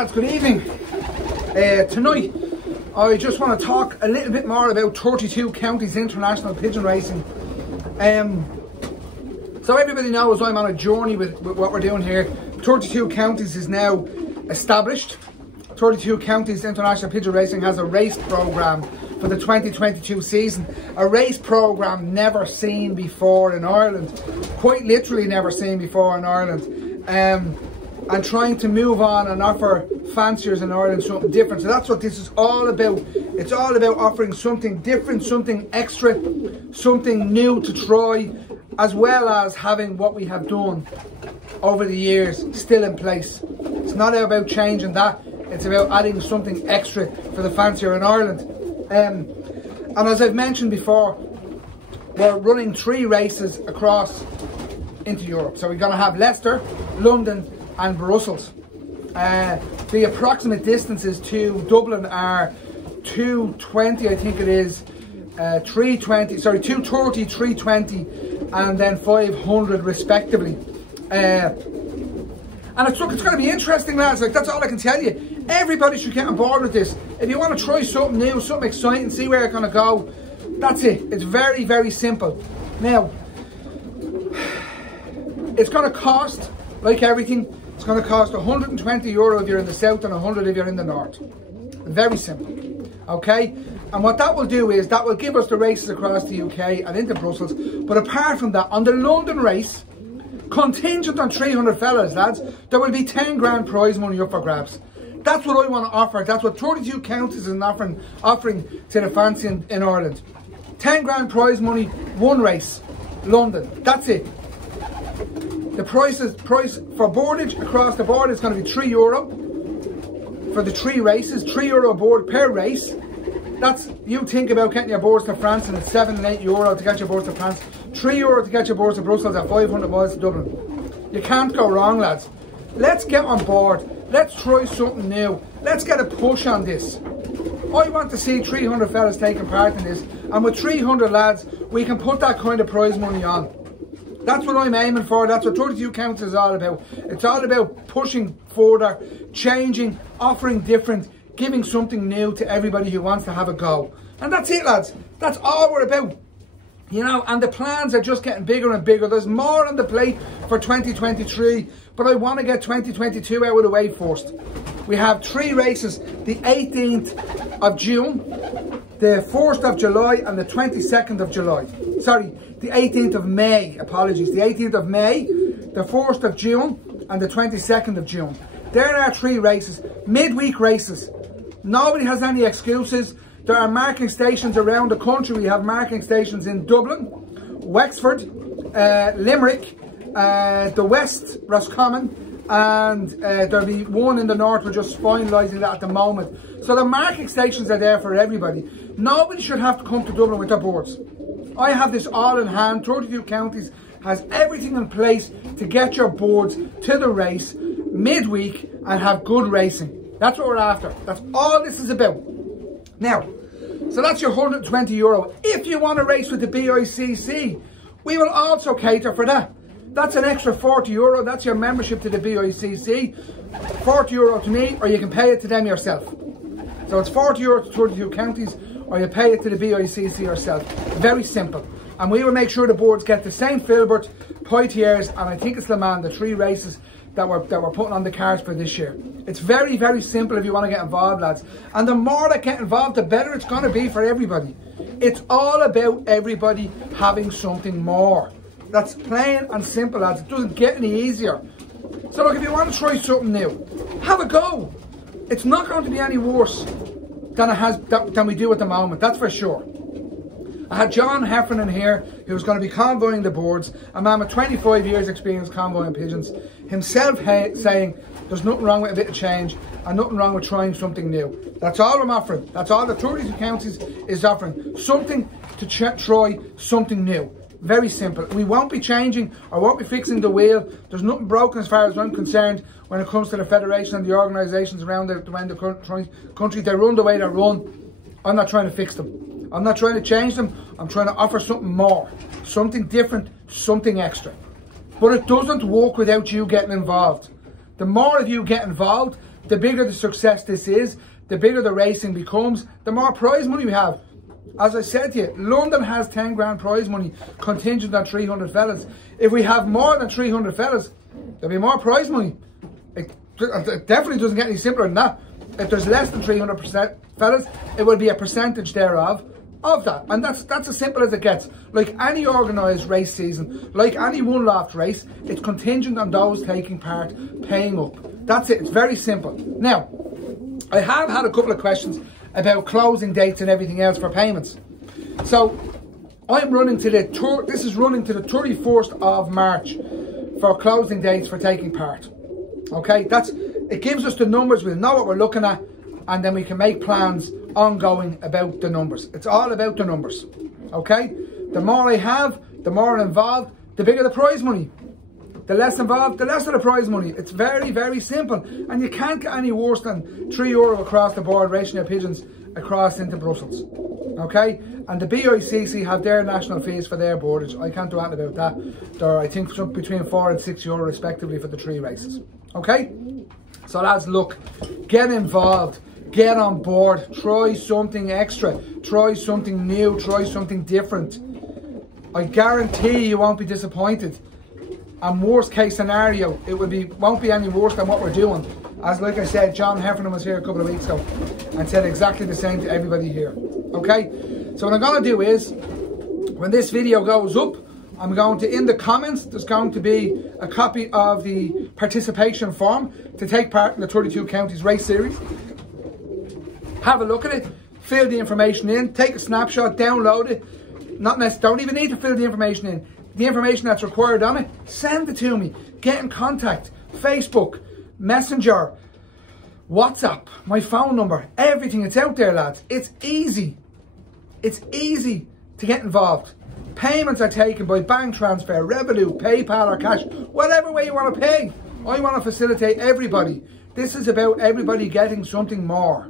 lads, good evening. Tonight I just want to talk a little bit more about 32 Counties International Pigeon Racing. So everybody knows I'm on a journey with what we're doing here. 32 Counties is now established. 32 Counties International Pigeon Racing has a race programme for the 2022 season. A race programme never seen before in Ireland. Quite literally never seen before in Ireland. And trying to move on and offer fanciers in Ireland something different. So that's what this is all about. It's all about offering something different, something extra, something new to try, as well as having what we have done over the years still in place. It's not about changing that, it's about adding something extra for the fancier in Ireland. And as I've mentioned before, we're running 3 races across into Europe. So we're going to have Leicester, London and Brussels. The approximate distances to Dublin are 220, I think it is, 320, sorry, 230, 320 and then 500 respectively. And it's going to be interesting, lads. Like, that's all I can tell you. Everybody should get on board with this. If you want to try something new, something exciting, see where it's going to go, that's it. It's very, very simple. Now, it's going to cost, like everything, it's going to cost €120 if you're in the south and 100 if you're in the north. Very simple. Okay? And what that will do is, that will give us the races across the UK and into Brussels. But apart from that, on the London race, contingent on 300 fellas, lads, there will be 10 grand prize money up for grabs. That's what I want to offer. That's what 32 Counties is offering to the fancy in Ireland. 10 grand prize money, 1 race, London. That's it. The price for boardage across the board is going to be €3 for the 3 races. €3 a board per race. That's, you think about getting your boards to France and it's €7 and €8 to get your boards to France. €3 to get your boards to Brussels at 500 miles to Dublin. You can't go wrong, lads. Let's get on board. Let's try something new. Let's get a push on this. I want to see 300 fellas taking part in this. And with 300 lads, we can put that kind of prize money on. That's what I'm aiming for. That's what 32 Counties is all about. It's all about pushing further, changing, offering different, giving something new to everybody who wants to have a go. And that's it, lads. That's all we're about. You know, and the plans are just getting bigger and bigger. There's more on the plate for 2023, but I want to get 2022 out of the way first. We have 3 races, the 18th of June, the 1st of July and the 22nd of July. Sorry, the 18th of May, apologies. The 18th of May, the 1st of June and the 22nd of June. There are 3 races, midweek races. Nobody has any excuses. There are marking stations around the country. We have marking stations in Dublin, Wexford, Limerick, the West, Roscommon, and there'll be one in the north. We're just finalising that at the moment. So the marking stations are there for everybody. Nobody should have to come to Dublin with their boards. I have this all in hand. 32 Counties has everything in place to get your boards to the race midweek and have good racing. That's what we're after. That's all this is about. Now, so that's your €120. If you want to race with the BICC, we will also cater for that. That's an extra €40. That's your membership to the BICC. €40 to me, or you can pay it to them yourself. So it's €40 to 32 Counties, or you pay it to the BICC yourself. Very simple. And we will make sure the boards get the same Filbert, Poitiers, and I think it's Le Mans, the 3 races that we're putting on the cards for this year. It's very, very simple if you want to get involved, lads. And the more that get involved, the better it's going to be for everybody. It's all about everybody having something more. That's plain and simple, lads. It doesn't get any easier. So look, if you want to try something new, have a go. It's not going to be any worse than we do at the moment, that's for sure. I had John Heffernan here, who was going to be convoying the boards, a man with 25 years experience convoying pigeons, himself saying there's nothing wrong with a bit of change and nothing wrong with trying something new. That's all I'm offering. That's all the 32 Counties is offering. Something to try, something new. Very simple. We won't be changing or won't be fixing the wheel. There's nothing broken as far as I'm concerned when it comes to the federation and the organisations around the country. They run the way they run. I'm not trying to fix them. I'm not trying to change them. I'm trying to offer something more, something different, something extra. But it doesn't work without you getting involved. The more of you get involved, the bigger the success this is, the bigger the racing becomes, the more prize money we have. As I said to you, London has 10 grand prize money contingent on 300 fellas. If we have more than 300 fellas, there'll be more prize money. It definitely doesn't get any simpler than that. If there's less than 300% fellas, it will be a percentage thereof of that. And that's as simple as it gets. Like any organised race season, like any one loft race, it's contingent on those taking part paying up. That's it. It's very simple. Now, I have had a couple of questions about closing dates and everything else for payments. So I'm running to the tour. This is running to the 31st of March for closing dates for taking part. Okay, it gives us the numbers. We'll know what we're looking at, and then we can make plans ongoing about the numbers. It's all about the numbers. Okay, the more I have, the more involved, the bigger the prize money. The less involved, the less of the prize money. It's very, very simple. And you can't get any worse than €3 across the board racing your pigeons across into Brussels. Okay? And the BICC have their national fees for their boardage. I can't do anything about that. They're, I think, between €4 and €6 respectively for the 3 races. Okay? So lads, look, get involved. Get on board. Try something extra. Try something new. Try something different. I guarantee you won't be disappointed. And worst case scenario, it won't be any worse than what we're doing. As like I said, John Heffernan was here a couple of weeks ago and said exactly the same to everybody here. Okay? So what I'm going to do is, when this video goes up, I'm going to, in the comments, there's going to be a copy of the participation form to take part in the 32 Counties race series. Have a look at it, fill the information in, take a snapshot, download it. Don't even need to fill the information in. The information that's required on it, send it to me. Get in contact. Facebook, Messenger, WhatsApp, my phone number, everything. It's out there, lads. It's easy. It's easy to get involved. Payments are taken by bank transfer, Revolut, PayPal or cash, whatever way you want to pay. I want to facilitate everybody. This is about everybody getting something more.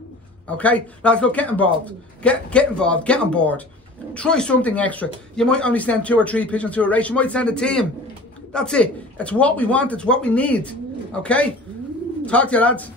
Okay? Lads, look, get involved. Get involved. Get on board. Try something extra. You might only send 2 or 3 pigeons to a race. You might send a team. That's it. It's what we want. It's what we need. Okay? Talk to you, lads.